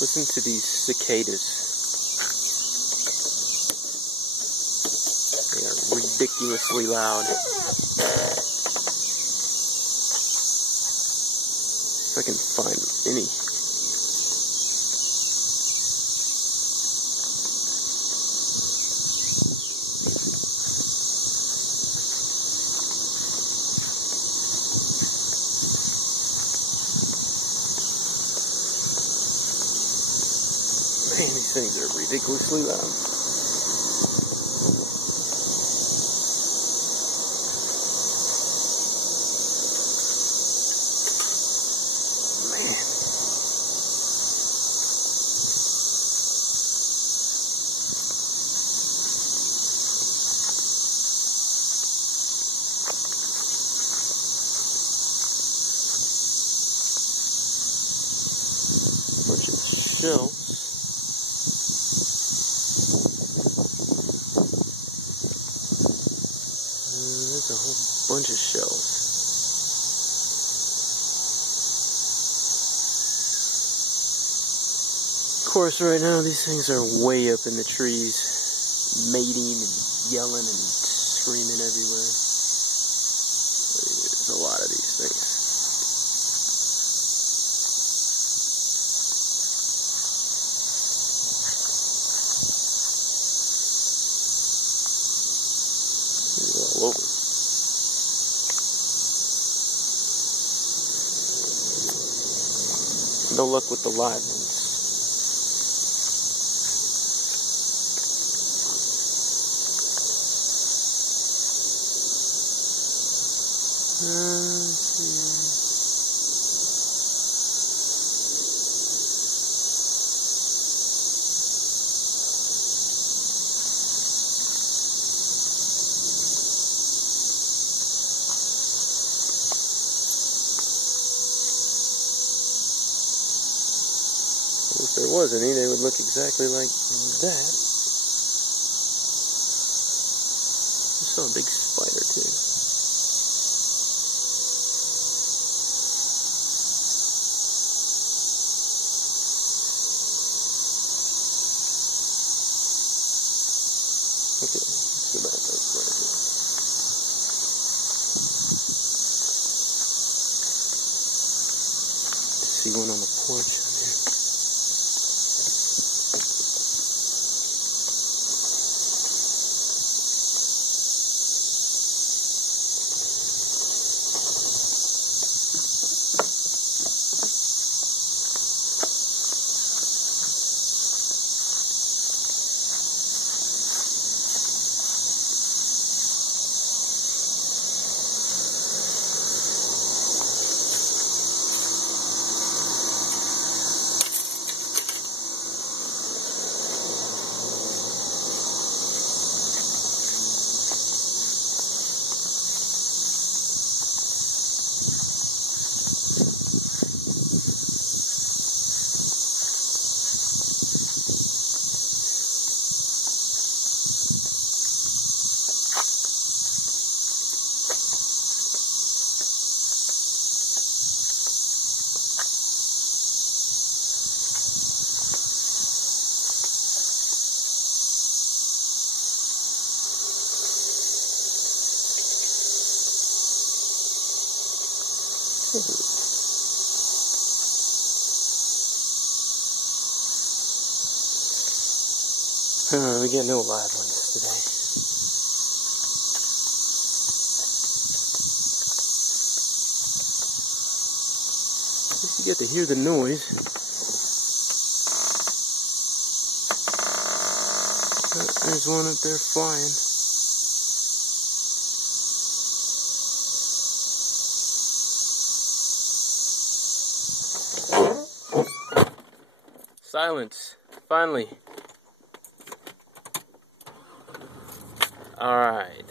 Listen to these cicadas. They are ridiculously loud. If I can find any. Man, these things are ridiculously loud. Man. Bunch of shells. There's a whole bunch of shells. Of course, right now these things are way up in the trees, mating and yelling and screaming everywhere. There's a lot of these things. They're all over. No luck with the live ones. Let's see. If there was any, they would look exactly like that. I saw a big spider too. Okay, let's go back. That's right here. See one on the porch out here. We get no live ones today. At least you get to hear the noise. There's one up there flying. Silence. Finally. Alright.